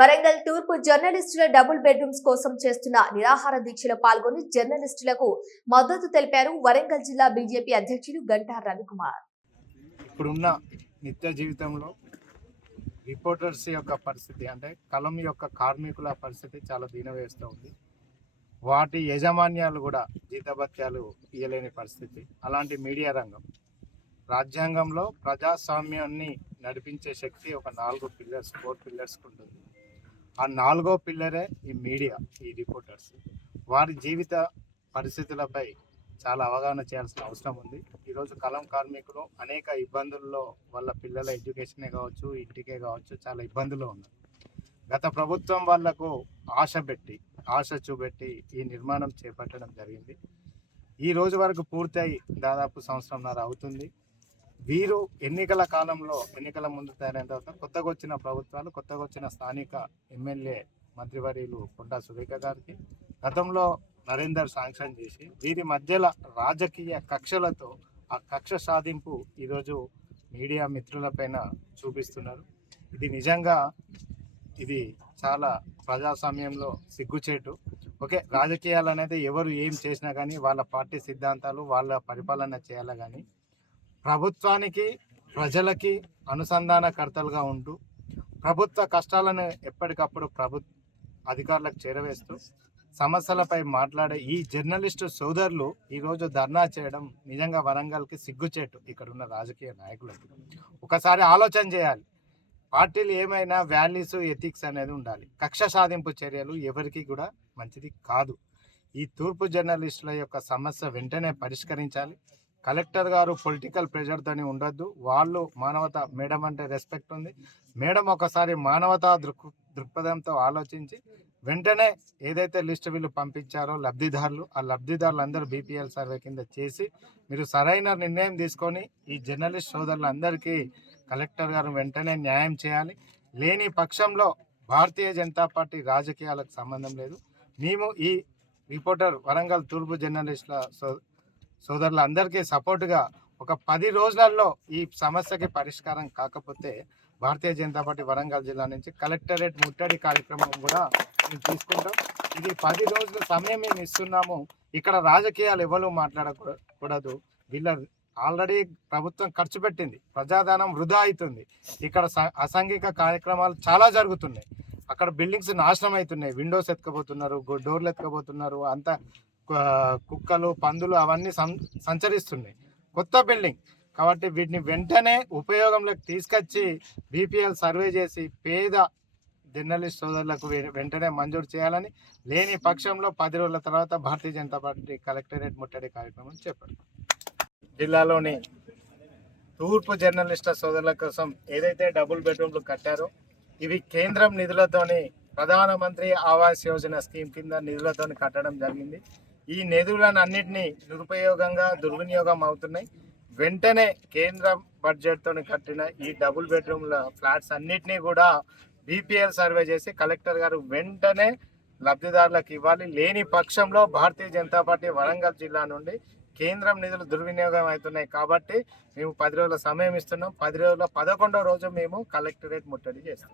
వరంగల్ తూర్పు జర్నలిస్టుల double bedrooms కోసం చేస్తున్న నిరాహార దీక్షలో పాల్గొని జర్నలిస్టులకు మద్దతు తెలిపారు వరంగల్ జిల్లా బీజేపీ అధ్యక్షుడు గంటా రవికుమార్. ఇప్పుడున్న నిత్య జీవితంలో రిపోర్టర్స్ యొక్క పరిస్థితి అంటే కలం యొక్క కార్మికుల పరిస్థితి చాలా దీనవేస్తూ ఉంది. వాటి యజమాన్యాలు కూడా జీతభత్యాలు ఇయ్యలేని పరిస్థితి. అలాంటి మీడియా రంగం రాజ్యాంగంలో ప్రజాస్వామ్యాన్ని నడిపించే శక్తి ఒక నాలుగు పిల్లర్స్ ఫోర్ పిల్లర్స్ ఉంటుంది ఆ నాలుగో పిల్లరే ఈ మీడియా ఈ రిపోర్టర్స్. వారి జీవిత పరిస్థితులపై చాలా అవగాహన చేయాల్సిన అవసరం ఉంది. ఈరోజు కలం కార్మికులు అనేక ఇబ్బందుల్లో వాళ్ళ పిల్లల ఎడ్యుకేషనే కావచ్చు ఇంటికే కావచ్చు చాలా ఇబ్బందులు ఉన్నారు. గత ప్రభుత్వం వాళ్ళకు ఆశ పెట్టి ఆశ చూపెట్టి ఈ నిర్మాణం చేపట్టడం జరిగింది. ఈ రోజు వరకు పూర్తయి దాదాపు సంవత్సరంన్నర అవుతుంది. వీరు ఎన్నికల కాలంలో ఎన్నికల ముందు తయారైన తర్వాత కొత్తగా వచ్చిన ప్రభుత్వాలు కొత్తగా వచ్చిన స్థానిక ఎమ్మెల్యే మంత్రివర్యులు కొండా సురేఖ గారికి గతంలో నరేందర్ శాంక్షన్ చేసి వీరి మధ్యలో రాజకీయ కక్షలతో ఆ కక్ష సాధింపు ఈరోజు మీడియా మిత్రులపైన చూపిస్తున్నారు. ఇది నిజంగా ఇది చాలా ప్రజాస్వామ్యంలో సిగ్గుచేటు. ఓకే రాజకీయాలు అనేది ఎవరు ఏం చేసినా కానీ వాళ్ళ పార్టీ సిద్ధాంతాలు వాళ్ళ పరిపాలన చేయాలి కానీ ప్రభుత్వానికి ప్రజలకి అనుసంధానకర్తలుగా ఉంటూ ప్రభుత్వ కష్టాలను ఎప్పటికప్పుడు ప్రభు అధికారులకు చేరవేస్తూ సమస్యలపై మాట్లాడే ఈ జర్నలిస్టు సోదరులు ఈరోజు ధర్నా చేయడం నిజంగా వరంగల్కి సిగ్గుచేటు ఇక్కడ ఉన్న రాజకీయ నాయకులకు. ఒకసారి ఆలోచన చేయాలి. పార్టీలు ఏమైనా వాల్యూస్ ఎథిక్స్ అనేది ఉండాలి. కక్ష సాధింపు చర్యలు ఎవరికి కూడా మంచిది కాదు. ఈ తూర్పు జర్నలిస్టుల యొక్క సమస్య వెంటనే పరిష్కరించాలి. కలెక్టర్ గారు పొలిటికల్ ప్రెషర్తోని ఉండొద్దు. వాళ్ళు మానవత మేడం అంటే రెస్పెక్ట్ ఉంది. మేడం ఒకసారి మానవతా దృక్ దృక్పథంతో ఆలోచించి వెంటనే ఏదైతే లిస్ట్ వీళ్ళు పంపించారో లబ్ధిదారులు ఆ లబ్ధిదారులు అందరూ బీపీఎల్ సర్వే కింద చేసి మీరు సరైన నిర్ణయం తీసుకొని ఈ జర్నలిస్ట్ సోదరులందరికీ కలెక్టర్ గారు వెంటనే న్యాయం చేయాలి. లేని పక్షంలో భారతీయ జనతా పార్టీ రాజకీయాలకు సంబంధం లేదు. మేము ఈ రిపోర్టర్ వరంగల్ తూర్పు జర్నలిస్టుల సో సోదరులందరికీ సపోర్టుగా ఒక పది రోజులలో ఈ సమస్యకి పరిష్కారం కాకపోతే భారతీయ జనతా పార్టీ వరంగల్ జిల్లా నుంచి కలెక్టరేట్ ముట్టడి కార్యక్రమం కూడా మేము తీసుకుంటాం. ఇది పది రోజుల సమయం మేము ఇస్తున్నాము. ఇక్కడ రాజకీయాలు ఎవరు మాట్లాడకూడదు. వీళ్ళ ఆల్రెడీ ప్రభుత్వం ఖర్చు పెట్టింది. ప్రజాధనం వృధా అవుతుంది. ఇక్కడ స- అసాంఘిక కార్యక్రమాలు చాలా జరుగుతున్నాయి. అక్కడ బిల్డింగ్స్ నాశనం అవుతున్నాయి. విండోస్ ఎత్తుకపోతున్నారు డోర్లు ఎత్తుకపోతున్నారు అంత కుక్కలు పందులు అవన్నీ సం సంచరిస్తున్నాయి. కొత్త బిల్డింగ్. కాబట్టి వీటిని వెంటనే ఉపయోగంలోకి తీసుకొచ్చి బీపీఎల్ సర్వే చేసి పేద జర్నలిస్ట్ సోదరులకు వెంటనే మంజూరు చేయాలని లేని పక్షంలో పది రోజుల తర్వాత భారతీయ జనతా పార్టీ కలెక్టరేట్ ముట్టడి కార్యక్రమం చేపట్టారు జిల్లాలోని తూర్పు జర్నలిస్టుల సోదరుల కోసం ఏదైతే డబుల్ బెడ్రూమ్లు కట్టారో ఇవి కేంద్రం నిధులతోని ప్రధానమంత్రి ఆవాస్ యోజన స్కీమ్ కింద నిధులతోని కట్టడం జరిగింది. ఈ నిధులను అన్నింటినీ నిరుపయోగంగా దుర్వినియోగం అవుతున్నాయి. వెంటనే కేంద్ర బడ్జెట్తో కట్టిన ఈ డబుల్ బెడ్రూమ్ల ఫ్లాట్స్ అన్నిటినీ కూడా బీపీఎల్ సర్వే చేసి కలెక్టర్ గారు వెంటనే లబ్ధిదారులకు ఇవ్వాలి. లేని పక్షంలో భారతీయ జనతా పార్టీ వరంగల్ జిల్లా నుండి కేంద్రం నిధులు దుర్వినియోగం అవుతున్నాయి కాబట్టి మేము పది రోజుల సమయం ఇస్తున్నాం. పది రోజుల పదకొండో రోజు మేము కలెక్టరేట్ ముట్టడి చేస్తాం